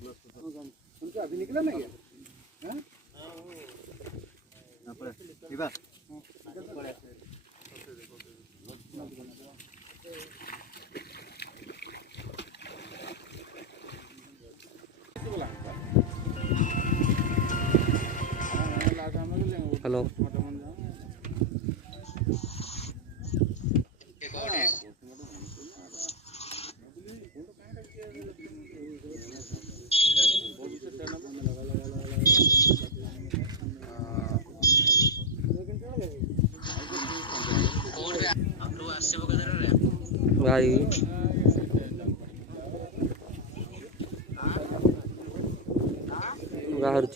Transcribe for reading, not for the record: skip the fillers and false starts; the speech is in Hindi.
उनका अभी निकला ना क्या हैं ना पर ठीक है हेलो भाई बाहर